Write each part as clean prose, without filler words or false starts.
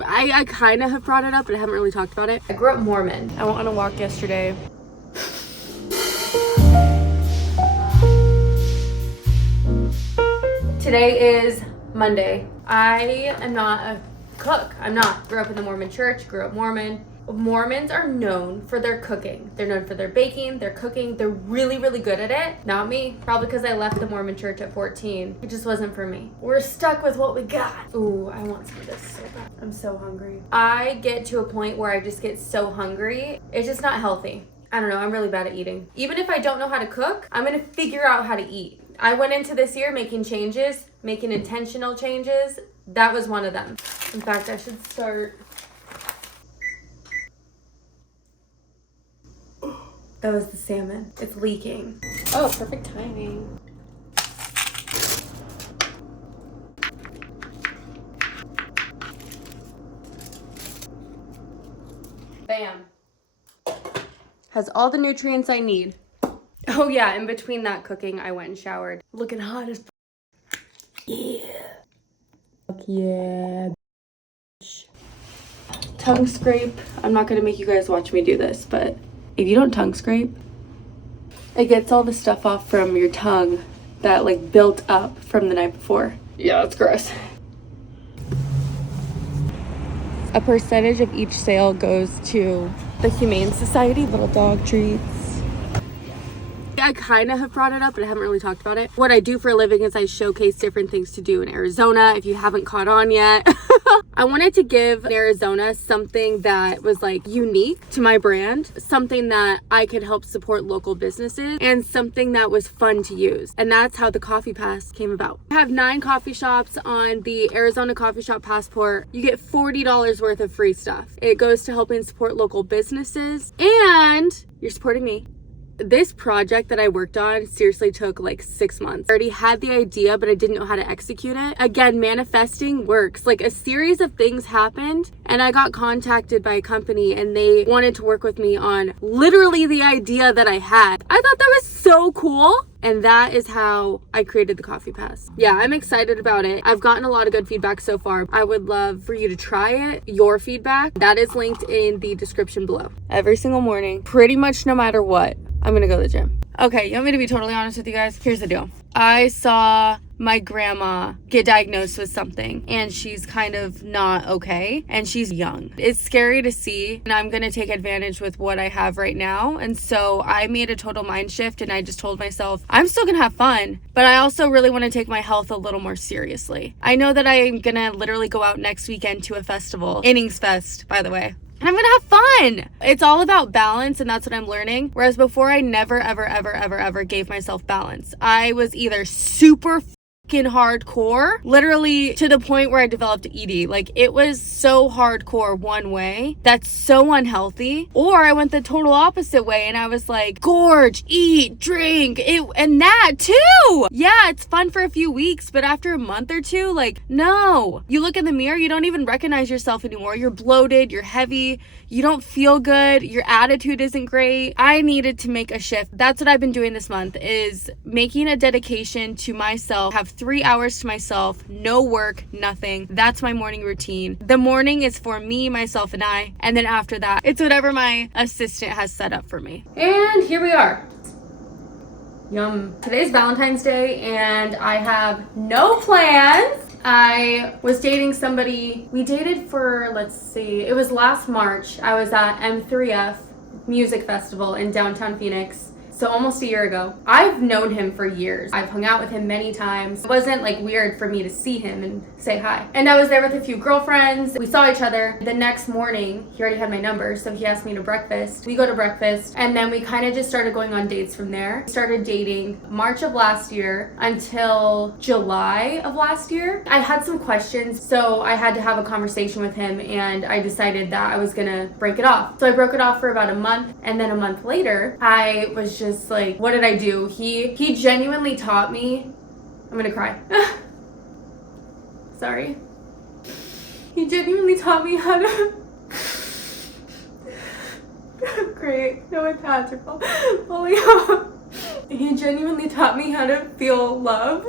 I kind of have brought it up, but I haven't really talked about it. I grew up Mormon. I went on a walk yesterday. Today is Monday. I am not a cook. I'm not. Grew up in the Mormon church, grew up Mormon. Mormons are known for their cooking. They're known for their baking, their cooking. They're really, really good at it. Not me. Probably because I left the Mormon church at 14. It just wasn't for me. We're stuck with what we got. Ooh, I want some of this so bad. I'm so hungry. I get to a point where I just get so hungry. It's just not healthy. I don't know. I'm really bad at eating. Even if I don't know how to cook, I'm going to figure out how to eat. I went into this year making changes, making intentional changes. That was one of them. In fact, I should start. That was the salmon. It's leaking. Oh, perfect timing. Bam. Has all the nutrients I need. Oh yeah, in between that cooking, I went and showered. Looking hot as yeah. Fuck yeah. Tongue scrape. I'm not gonna make you guys watch me do this, but if you don't tongue scrape, it gets all the stuff off from your tongue that like built up from the night before. Yeah, it's gross. A percentage of each sale goes to the Humane Society, little dog treats. I kind of have brought it up, but I haven't really talked about it. What I do for a living is I showcase different things to do in Arizona, if you haven't caught on yet. I wanted to give Arizona something that was like unique to my brand, something that I could help support local businesses, and something that was fun to use. And that's how the Coffee Pass came about. I have 9 coffee shops on the Arizona Coffee Shop Passport. You get $40 worth of free stuff. It goes to helping support local businesses, and you're supporting me. This project that I worked on seriously took like 6 months. I already had the idea, but I didn't know how to execute it. Again, manifesting works. Like a series of things happened and I got contacted by a company and they wanted to work with me on literally the idea that I had. I thought that was so cool. And that is how I created the Coffee Pass. Yeah, I'm excited about it. I've gotten a lot of good feedback so far. I would love for you to try it. Your feedback, that is linked in the description below. Every single morning, pretty much no matter what, I'm gonna go to the gym. Okay, you want me to be totally honest with you guys? Here's the deal. I saw my grandma get diagnosed with something and she's kind of not okay and she's young. It's scary to see and I'm gonna take advantage with what I have right now. And so I made a total mind shift and I just told myself, I'm still gonna have fun, but I also really wanna take my health a little more seriously. I know that I'm gonna literally go out next weekend to a festival, Innings Fest, by the way. And I'm gonna have fun. It's all about balance, and that's what I'm learning. Whereas before, I never, ever gave myself balance. I was either super fucking hardcore, literally to the point where I developed ED. Like, it was so hardcore one way, that's so unhealthy. Or I went the total opposite way, and I was like, gorge, eat, drink, and that too. Yeah, it's fun for a few weeks, but after a month or two, like, no. You look in the mirror, you don't even recognize yourself anymore. You're bloated, you're heavy, you don't feel good, your attitude isn't great. I needed to make a shift. That's what I've been doing this month, is making a dedication to myself, have 3 hours to myself, no work, nothing. That's my morning routine. The morning is for me, myself, and I. And then after that, it's whatever my assistant has set up for me. And here we are. Yum. Today's Valentine's Day and I have no plans. I was dating somebody. We dated for, let's see, it was last March. I was at M3F Music Festival in downtown Phoenix. So almost a year ago. I've known him for years. I've hung out with him many times. It wasn't like weird for me to see him and say hi. And I was there with a few girlfriends. We saw each other. The next morning, he already had my number, so he asked me to breakfast. We go to breakfast, and then we kind of just started going on dates from there. Started dating March of last year until July of last year. I had some questions, so I had to have a conversation with him, and I decided that I was gonna break it off. So I broke it off for about a month, and then a month later, I was just like, what did I do? He genuinely taught me. I'm gonna cry. Sorry. He genuinely taught me how to great. No, my pads are falling off. He genuinely taught me how to feel love.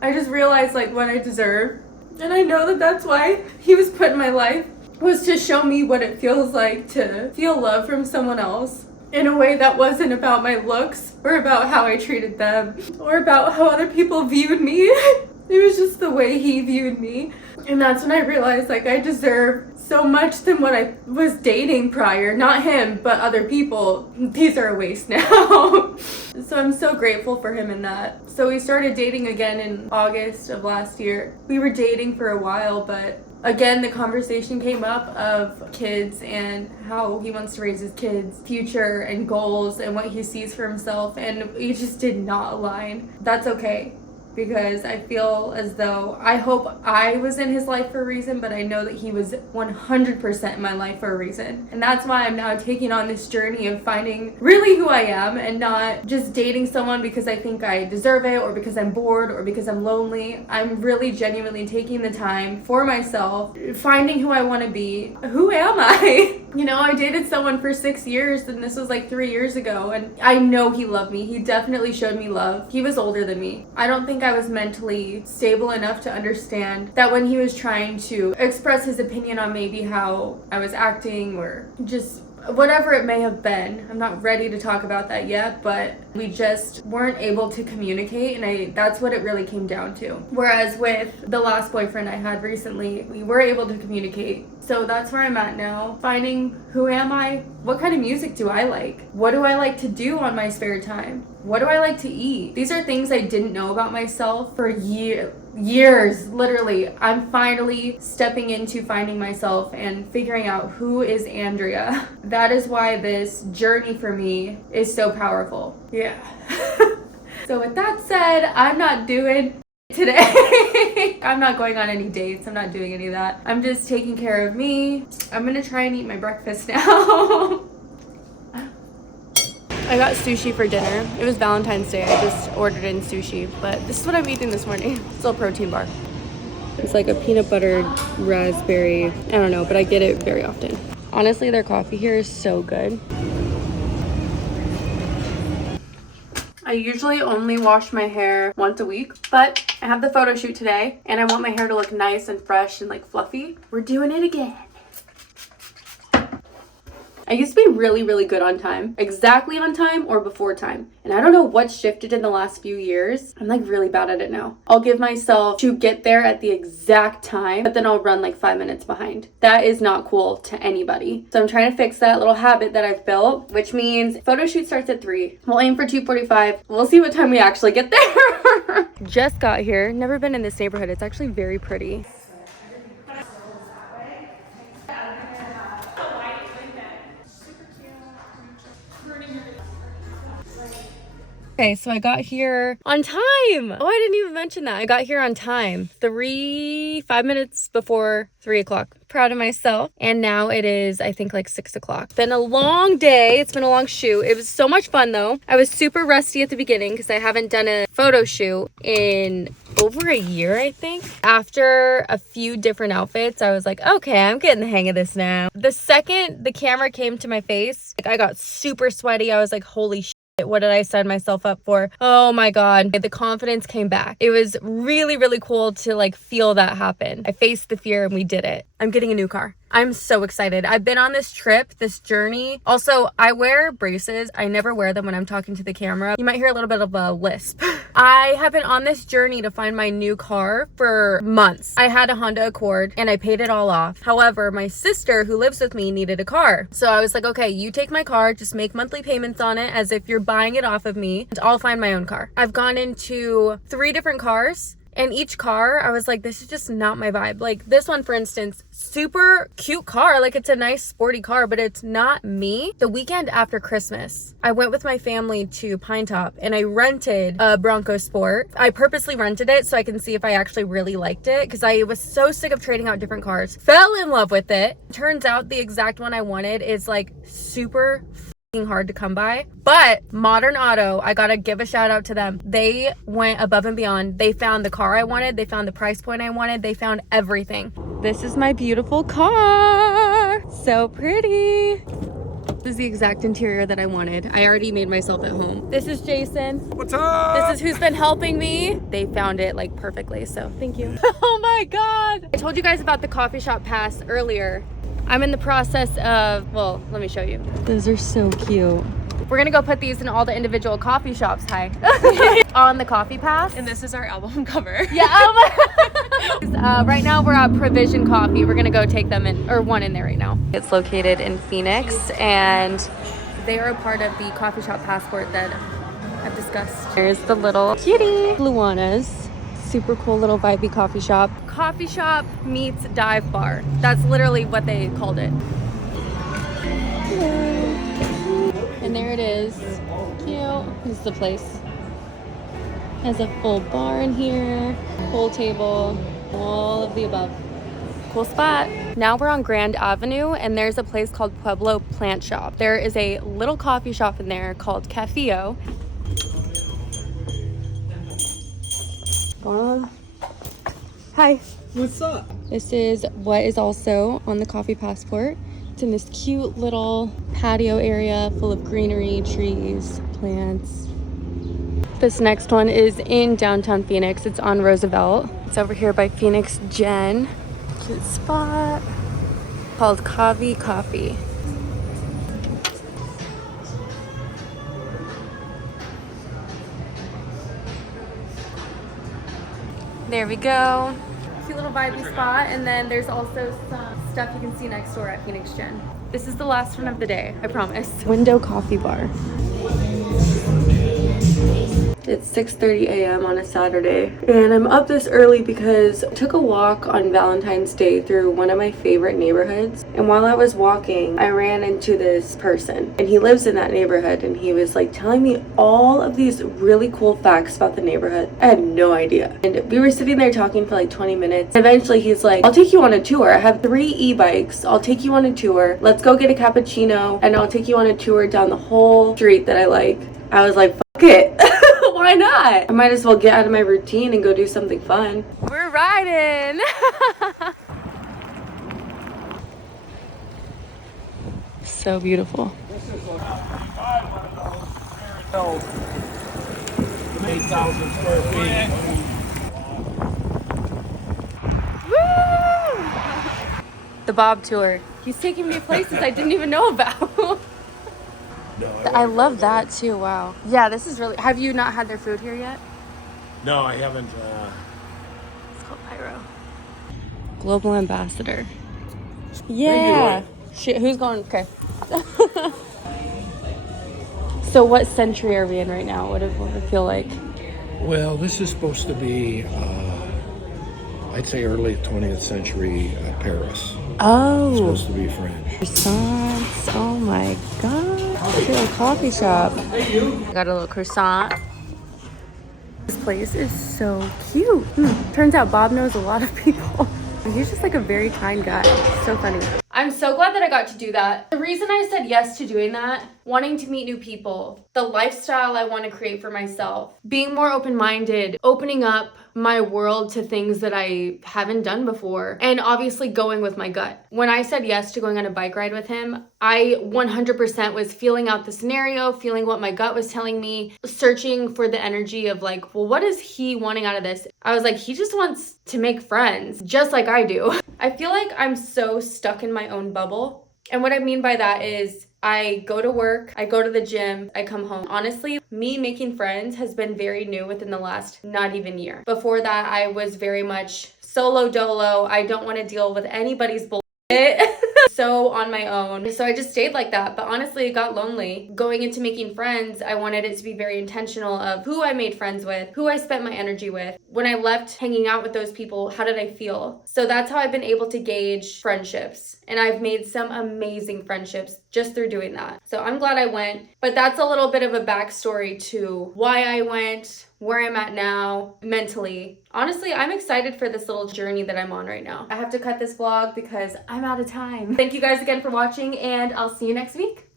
I just realized like what I deserve And I know that that's why he was put in my life, was to show me what it feels like to feel love from someone else in a way that wasn't about my looks or about how I treated them or about how other people viewed me. It was just the way he viewed me. And that's when I realized, like, I deserve so much than what I was dating prior. Not him, but other people. These are a waste now. So I'm so grateful for him in that. So we started dating again in August of last year. We were dating for a while, but again, the conversation came up of kids and how he wants to raise his kids' future and goals and what he sees for himself, and we just did not align. That's okay, because I feel as though, I hope I was in his life for a reason, but I know that he was 100% in my life for a reason. And that's why I'm now taking on this journey of finding really who I am and not just dating someone because I think I deserve it or because I'm bored or because I'm lonely. I'm really genuinely taking the time for myself, finding who I want to be. Who am I? You know, I dated someone for 6 years and this was like 3 years ago, and I know he loved me. He definitely showed me love. He was older than me. I don't think I was mentally stable enough to understand that when he was trying to express his opinion on maybe how I was acting or just whatever it may have been. I'm not ready to talk about that yet, but we just weren't able to communicate, and that's what it really came down to. Whereas with the last boyfriend I had recently, we were able to communicate. So that's where I'm at now, finding who am I, what kind of music do I like, what do I like to do on my spare time, what do I like to eat. These are things I didn't know about myself for years, literally. I'm finally stepping into finding myself and figuring out who is Andrea. That is why this journey for me is so powerful. Yeah. So with that said, I'm not doing today. I'm not going on any dates. I'm not doing any of that. I'm just taking care of me. I'm gonna try and eat my breakfast now. I got sushi for dinner. It was Valentine's Day. I just ordered in sushi, but this is what I'm eating this morning. It's a protein bar. It's like a peanut buttered raspberry. I don't know, but I get it very often. Honestly, their coffee here is so good. I usually only wash my hair once a week, but I have the photo shoot today and I want my hair to look nice and fresh and like fluffy. We're doing it again. I used to be really, really good on time. Exactly on time or before time. And I don't know what shifted in the last few years. I'm like really bad at it now. I'll give myself to get there at the exact time, but then I'll run like 5 minutes behind. That is not cool to anybody. So I'm trying to fix that little habit that I've built, which means photo shoot starts at 3. We'll aim for 2:45. We'll see what time we actually get there. Just got here. Never been in this neighborhood. It's actually very pretty. Okay, so I got here on time. Oh, I didn't even mention that. I got here on time. 5 minutes before 3 o'clock. Proud of myself. And now it is, I think, like 6 o'clock. Been a long day. It's been a long shoot. It was so much fun though. I was super rusty at the beginning because I haven't done a photo shoot in over a year, I think. After a few different outfits, I was like, okay, I'm getting the hang of this now. The second the camera came to my face, like, I got super sweaty. I was like, holy shit. What did I sign myself up for? Oh my God. The confidence came back. It was really, really cool to like feel that happen. I faced the fear and we did it. I'm getting a new car. I'm so excited. I've been on this trip, this journey. Also, I wear braces. I never wear them when I'm talking to the camera. You might hear a little bit of a lisp. I have been on this journey to find my new car for months. I had a Honda Accord and I paid it all off. However, my sister who lives with me needed a car. So I was like, okay, you take my car, just make monthly payments on it as if you're buying it off of me, and I'll find my own car. I've gone into 3 different cars. And each car, I was like, this is just not my vibe. Like this one, for instance, super cute car. Like it's a nice sporty car, but it's not me. The weekend after Christmas, I went with my family to Pine Top and I rented a Bronco Sport. I purposely rented it so I can see if I actually really liked it because I was so sick of trading out different cars. Fell in love with it. Turns out the exact one I wanted is like super hard to come by, but Modern Auto, I gotta give a shout out to them. They went above and beyond. They found the car I wanted, they found the price point I wanted, they found everything. This is my beautiful car. So pretty. is the exact interior that I wanted. I already made myself at home. This is Jason. What's up? This is who's been helping me. They found it like perfectly, so thank you. Oh my God. I told you guys about the coffee shop pass earlier. I'm in the process of, well, let me show you. Those are so cute. We're gonna go put these in all the individual coffee shops, on the coffee pass. And this is our album cover. Yeah, right now we're at Provision Coffee. We're gonna go take them in, or one in there right now. It's located in Phoenix, and they are a part of the coffee shop passport that I've discussed. There's the little kitty. Luana's. Super cool little vibey coffee shop. Coffee shop meets dive bar. That's literally what they called it. Hello. And there it is. Cute. This is the place. Has a full bar in here, pool table, all of the above. Cool spot. Now we're on Grand Avenue, and there's a place called Pueblo Plant Shop. There is a little coffee shop in there called Cafeo. Hi. What's up? This is what is also on the coffee passport. It's in this cute little patio area full of greenery, trees, plants. This next one is in downtown Phoenix. It's on Roosevelt. It's over here by Phoenix Gen. Cute spot. Called Kavi Coffee. There we go. Cute little vibey spot, and then there's also some stuff you can see next door at Phoenix Gen. This is the last one of the day, I promise. Window Coffee Bar. It's 6:30 a.m. on a Saturday, and I'm up this early because I took a walk on Valentine's Day through one of my favorite neighborhoods, and while I was walking, I ran into this person, and he lives in that neighborhood, and he was like telling me all of these really cool facts about the neighborhood. I had no idea, and we were sitting there talking for like 20 minutes. Eventually he's like, I'll take you on a tour. I have 3 e-bikes. I'll take you on a tour. Let's go get a cappuccino, and I'll take you on a tour down the whole street that I like. I was like, fuck it. Why not? I might as well get out of my routine and go do something fun. We're riding. So beautiful. This is a 8,000 square feet. Woo! The Bob tour. He's taking me places I didn't even know about. No, I love that too. Wow. Yeah, this is really. Have you not had their food here yet? No, I haven't. It's called Pyro. Global ambassador. Yeah. Shit, who's going? Okay. So, what century are we in right now? What does it feel like? Well, this is supposed to be, I'd say, early 20th century Paris. Oh. It's supposed to be French. Croissants. Oh my god. It's a little coffee shop. Got a little croissant. This place is so cute. Turns out Bob knows a lot of people. He's just like a very kind guy. So funny. I'm so glad that I got to do that. The reason I said yes to doing that, wanting to meet new people, the lifestyle I want to create for myself, being more open-minded, opening up my world to things that I haven't done before, and obviously going with my gut. When I said yes to going on a bike ride with him, I 100% was feeling out the scenario, feeling what my gut was telling me, searching for the energy of like, well, what is he wanting out of this? I was like, he just wants to make friends, just like I do. I feel like I'm so stuck in my own bubble. And what I mean by that is I go to work, I go to the gym, I come home. Honestly, me making friends has been very new within the last not even year. Before that, I was very much solo dolo. I don't want to deal with anybody's bullshit. So on my own. So I just stayed like that. But honestly, it got lonely. Going into making friends, I wanted it to be very intentional of who I made friends with, who I spent my energy with. When I left hanging out with those people, how did I feel? So that's how I've been able to gauge friendships. And I've made some amazing friendships just through doing that. So I'm glad I went. But that's a little bit of a backstory to why I went, where I'm at now, mentally. Honestly, I'm excited for this little journey that I'm on right now. I have to cut this vlog because I'm out of time. Thank you guys again for watching, and I'll see you next week.